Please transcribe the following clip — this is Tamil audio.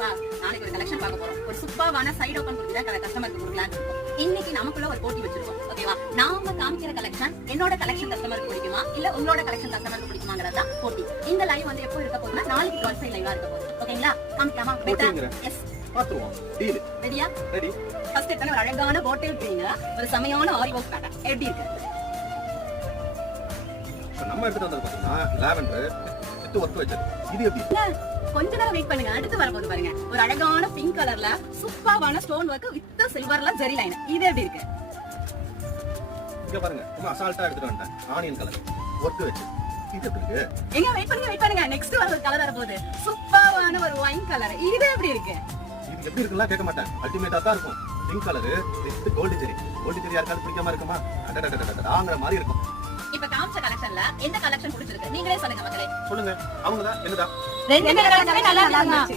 நாளைக்கு ஒரு கலெக்ஷன் பார்க்க போறோம். ஒரு சூப்பரான சைடு ஓபன் கொடுத்து தான் கஸ்டமருக்கு கொடுக்கலாம்னு இருக்கோம். இன்னைக்கு நமக்குள்ள ஒரு போட்டி வச்சிருக்கோம். ஓகேவா? நாம காமிக்கிற கலெக்ஷன் என்னோட கலெக்ஷன் கஸ்டமருக்கு பிடிக்குமா இல்ல உங்களோட கலெக்ஷன் கஸ்டமருக்கு பிடிக்குமாங்கறத தான் போட்டி. இந்த லைவ் வந்து எப்போ இருக்க போகுதுன்னா நாளைக்கு 12 லைவா இருக்க போகுது. ஓகேங்களா? காமிக்கலாமா? எஸ் பாத்துருவோம். டீல் ரெடியா? ரெடி. ஃபர்ஸ்ட் எடுத்தா ஒரு அழகான பாட்டில் கிரீன், ஒரு சமையான ஆரி ஒர்க் பேட்டர்ன். எப்படி இருக்கு? நம்ம எடுத்துட்டு வந்தது பாத்தீங்கன்னா லாவெண்டர் வித் ஒர்க் வச்சது. இது எப்படி? கொஞ்ச நேரம் வெயிட் பண்ணுங்க, அடுத்து வரப்போது பாருங்க. ஒரு அழகான பிங்க் கலர்ல சூப்பரான ஸ்டோன் ஒர்க் வித் சில்வர்ல ஜெரி லைன். இது எப்படி இருக்கு? இங்க பாருங்க, ரொம்ப அசால்ட்டா எடுத்துட்டு வந்துட்டேன். ஆனியன் கலர் ஒர்க் வச்சு. இது எப்படி இருக்கு? எங்க வெயிட் பண்ணுங்க. நெக்ஸ்ட் வர ஒரு கலர் வரப்போகுது. சூப்பரான ஒரு ஒயின் கலர். இது எப்படி இருக்கு? இது எப்படி இருக்குன்னு கேட்க மாட்டேன். அல்டிமேட்டா தான் இருக்கும். Pink colour with gold zari. Gold zari யாருக்காவது பிடிக்காம இருக்குமா? அடடடடடடாங்கற மாதிரி இருக்கும். இப்ப காமிச்ச கலெக்ஷன்ல எந்த கலெக்ஷன் பிடிச்சிருக்கு? நீங்களே சொல்லுங்க மக்களே. சொல்லுங்க. அவங்க தான் என்னதா? ரெண்டு கலெக்ஷனுமே நல்லா இருந்துச்சு.